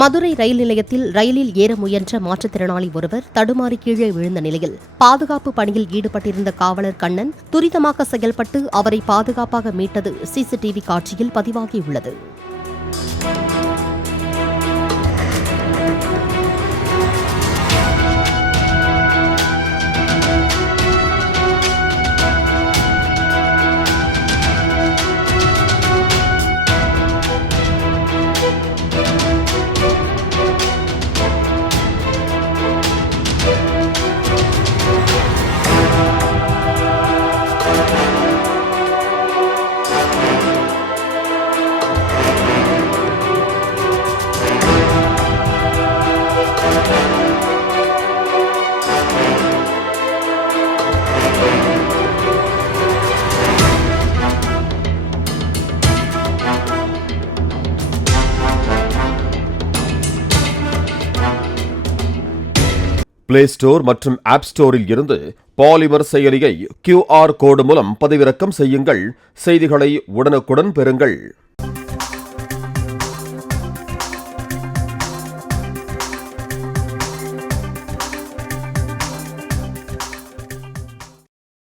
மதுரை ரயில் நிலையத்தில் ரயிலில் ஏற முயன்ற மாற்றுத்திறனாளி ஒருவர் தடுமாறி கீழே விழுந்த நிலையில் பாதுகாப்பு பணியில் ஈடுபட்டிருந்த காவலர் கண்ணன் துரிதமாக செயல்பட்டு அவரை பாதுகாப்பாக மீட்டது சிசிடிவி காட்சியில் பதிவாகியுள்ளது. பிளே ஸ்டோர் மற்றும் ஆப் ஸ்டோரில் இருந்து பாலிமர் செயலியை QR கோடு மூலம் பதிவிறக்கம் செய்யுங்கள். செய்திகளை உடனுக்குடன் பெறுங்கள்.